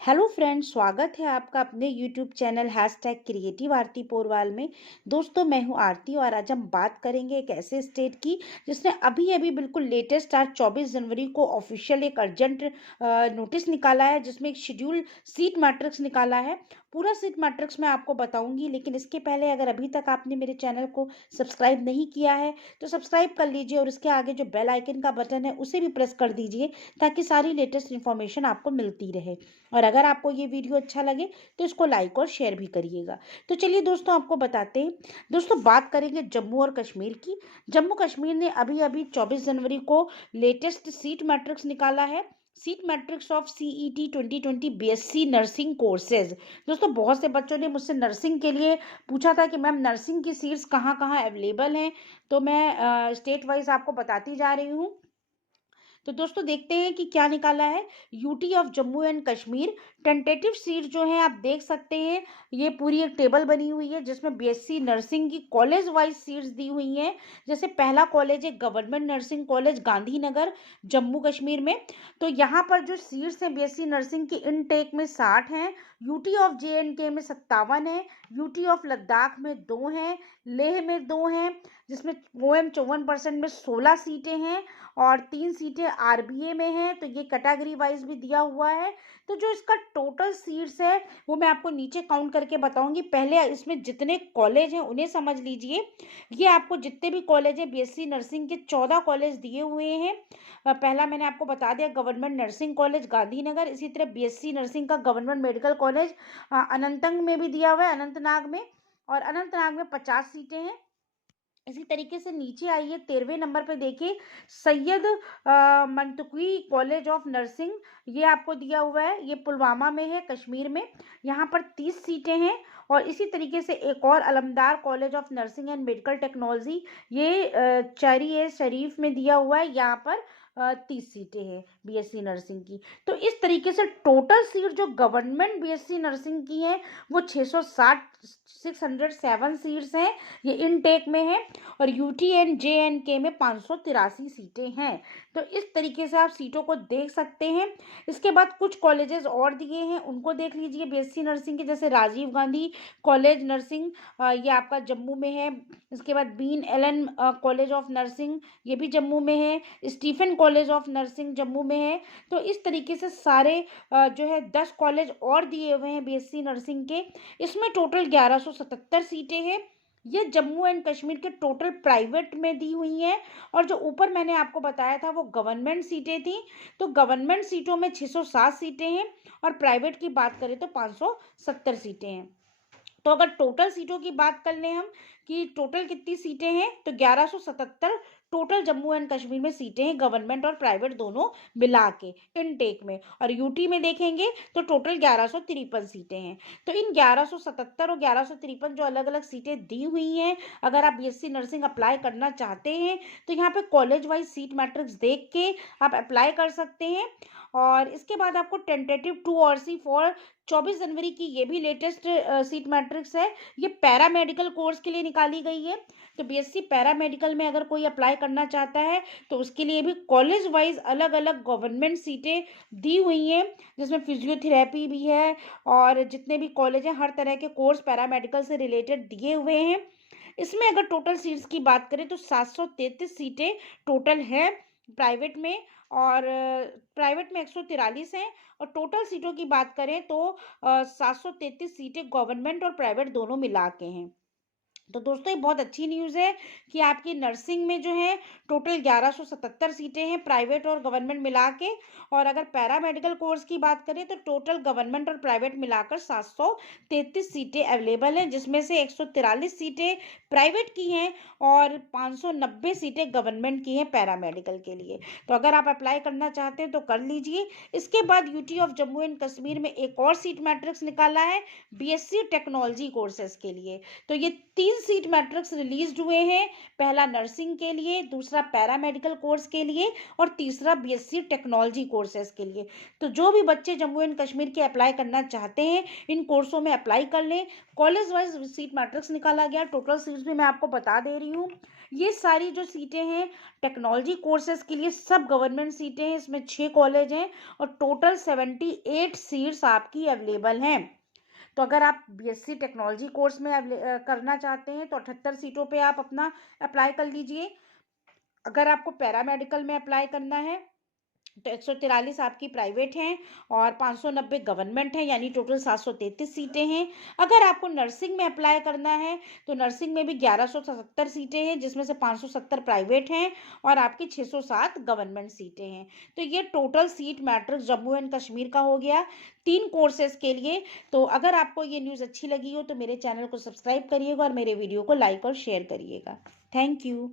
Hello friends, स्वागत है आपका अपने यूट्यूब चैनल हैशटैग क्रिएटिव आरती पोरवाल में। दोस्तों, मैं हूं आरती और आज हम बात करेंगे एक ऐसे स्टेट की जिसने अभी अभी बिल्कुल लेटेस्ट आज 24 जनवरी को ऑफिशियल एक अर्जेंट नोटिस निकाला है, जिसमें एक शेड्यूल सीट मैट्रिक्स निकाला है। पूरा सीट मैट्रिक्स मैं आपको बताऊंगी, लेकिन इसके पहले अगर अभी तक आपने मेरे चैनल को सब्सक्राइब नहीं किया है तो सब्सक्राइब कर लीजिए और इसके आगे जो बेल आइकन का बटन है उसे भी प्रेस कर दीजिए, ताकि सारी लेटेस्ट इन्फॉर्मेशन आपको मिलती रहे। और अगर आपको ये वीडियो अच्छा लगे तो इसको लाइक और शेयर भी करिएगा। तो चलिए दोस्तों, आपको बताते हैं। दोस्तों, बात करेंगे जम्मू और कश्मीर की। जम्मू कश्मीर ने अभी अभी 24 जनवरी को लेटेस्ट सीट मैट्रिक्स निकाला है। Seat matrix of CET 2020 BSc nursing courses. दोस्तों, बहुत से बच्चों ने मुझसे नर्सिंग के लिए पूछा था कि मैम नर्सिंग की सीट्स कहाँ कहाँ अवेलेबल हैं, तो मैं स्टेट वाइज आपको बताती जा रही हूँ। तो दोस्तों, देखते हैं कि क्या निकाला है। UT of Jammu and Kashmir tentative seat जो है आप देख सकते हैं। ये पूरी एक टेबल बनी हुई है जिसमें बीएससी नर्सिंग की कॉलेज वाइज सीट्स दी हुई हैं। जैसे पहला कॉलेज है government nursing college Gandhinagar, Jammu Kashmir में। तो यहाँ पर जो सीट्स हैं बीएससी नर्सिंग की इनटेक में 60 हैं। यूटी ऑफ जेएंडके में 57 है। यूटी ऑफ लद्दाख में 2 हैं। लेह में 2 हैं, जिसमें OM 54% में 16 सीटें हैं और 3 सीटें आरबीए में हैं। तो ये कैटेगरी वाइज भी दिया हुआ है। तो जो इसका टोटल सीट्स है वो मैं आपको नीचे काउंट करके बताऊंगी। पहले इसमें जितने कॉलेज हैं उन्हें समझ लीजिए। ये आपको जितने भी कॉलेज है बीएससी नर्सिंग के 14 कॉलेज दिए हुए हैं। पहला मैंने आपको बता दिया गवर्नमेंट नर्सिंग कॉलेज गांधीनगर। इसी तरह बीएससी नर्सिंग का गवर्नमेंट मेडिकल कॉलेज अनंतनाग में भी दिया हुआ है, अनंतनाग में। और अनंतनाग में 50 सीटें हैं। इसी तरीके से नीचे आइए, 13वें नंबर पे देखिए सैयद मंतकी कॉलेज ऑफ नर्सिंग। ये आपको दिया हुआ है, ये पुलवामा में है, कश्मीर में। यहाँ पर 30 सीटें हैं। और इसी तरीके से एक और Alamdar college of nursing and medical technology, ये चरी ए शरीफ में दिया हुआ है। यहाँ पर 30 सीटें हैं बीएससी नर्सिंग की। तो इस तरीके से टोटल सीट जो गवर्नमेंट बीएससी नर्सिंग की है वो 607 सीट्स हैं, ये इनटेक में है। और यूटी एंड जे एंड के में 583 सीटें हैं। तो इस तरीके से आप सीटों को देख सकते हैं। इसके बाद कुछ कॉलेजेस और दिए हैं, उनको देख लीजिए बीएससी नर्सिंग के। जैसे राजीव गांधी कॉलेज नर्सिंग, ये आपका जम्मू में है। इसके बाद Bean Allen college of nursing, ये भी जम्मू में है। Stephen college of nursing Jammu में है। तो इस तरीके से सारे जो है 10 कॉलेज और दिए हुए हैं बीएससी नर्सिंग के। इसमें टोटल 1177 सीटें हैं। ये जम्मू एंड कश्मीर के टोटल प्राइवेट में दी हुई हैं। और जो ऊपर मैंने आपको बताया था वो गवर्नमेंट सीटें थी। तो गवर्नमेंट सीटों में 607 सीटें हैं और प्राइवेट की बात करें तो 570 सीटें हैं। तो अगर टोटल सीटों की बात कर लें हम कि टोटल कितनी सीटें हैं, तो 1177 टोटल जम्मू एंड कश्मीर में सीटें हैं, गवर्नमेंट और प्राइवेट दोनों मिला के इनटेक में। और यूटी में देखेंगे तो टोटल 1153 सीटें हैं। तो इन 1177 और 1153 जो अलग अलग सीटें दी हुई हैं, अगर आप बीएससी नर्सिंग अप्लाई करना चाहते हैं तो यहाँ पे कॉलेज वाइज सीट मैट्रिक्स देख के आप अप्लाई कर सकते हैं। और इसके बाद आपको टेंटेटिव 2 फॉर 24 जनवरी की ये भी लेटेस्ट सीट मैट्रिक्स है। ये पैरामेडिकल कोर्स के लिए निकाली गई है। तो बीएससी पैरामेडिकल में अगर कोई अप्लाई करना चाहता है तो उसके लिए भी कॉलेज वाइज अलग अलग गवर्नमेंट सीटें दी हुई हैं, जिसमें फिजियोथेरेपी भी है। और जितने भी कॉलेज हैं हर तरह के कोर्स पैरामेडिकल से रिलेटेड दिए हुए हैं। इसमें अगर टोटल सीट्स की बात करें तो 733 सीटें टोटल है प्राइवेट में। और प्राइवेट में 143 हैं। और टोटल सीटों की बात करें तो 733 सीटें गवर्नमेंट और प्राइवेट दोनों मिला के हैं। तो दोस्तों, ये बहुत अच्छी न्यूज़ है कि आपकी नर्सिंग में जो है टोटल 1177 सीटें हैं प्राइवेट और गवर्नमेंट मिला के। और अगर पैरामेडिकल कोर्स की बात करें तो टोटल गवर्नमेंट और प्राइवेट मिलाकर 733 सीटें अवेलेबल हैं, जिसमें से 143 सीटें प्राइवेट की हैं और 590 सीटें गवर्नमेंट की हैं पैरामेडिकल के लिए। तो अगर आप अप्लाई करना चाहते हैं तो कर लीजिए। इसके बाद UT of Jammu and Kashmir में एक और सीट मैट्रिक्स निकाला है बीएससी टेक्नोलॉजी कोर्सेज के लिए। तो ये 30 सीट मैट्रिक्स रिलीज हुए हैं। पहला नर्सिंग के लिए, दूसरा पैरामेडिकल कोर्स के लिए और तीसरा बीएससी टेक्नोलॉजी कोर्सेज के लिए। तो जो भी बच्चे जम्मू एंड कश्मीर के अप्लाई करना चाहते हैं इन कोर्सों में अप्लाई कर लें। कॉलेज वाइज सीट मैट्रिक्स निकाला गया, टोटल सीट्स भी मैं आपको बता दे रही हूँ। ये सारी जो सीटें हैं टेक्नोलॉजी कोर्सेज के लिए सब गवर्नमेंट सीटें हैं। इसमें 6 कॉलेज हैं और टोटल 78 सीट्स आपकी अवेलेबल हैं। तो अगर आप बीएससी टेक्नोलॉजी कोर्स में करना चाहते हैं तो 78 सीटों पे आप अपना अप्लाई कर लीजिए। अगर आपको पैरामेडिकल में अप्लाई करना है तो 143 आपकी प्राइवेट हैं और 590 गवर्नमेंट है, यानी टोटल 733 सीटें हैं। अगर आपको नर्सिंग में अप्लाई करना है तो नर्सिंग में भी 1177 सीटें हैं, जिसमें से 570 प्राइवेट हैं और आपकी 607 गवर्नमेंट सीटें हैं। तो ये total seat matrix Jammu and Kashmir का हो गया 3 कोर्सेज के लिए। तो अगर आपको ये न्यूज़ अच्छी लगी हो तो मेरे चैनल को सब्सक्राइब करिएगा और मेरे वीडियो को लाइक और शेयर करिएगा। Thank you.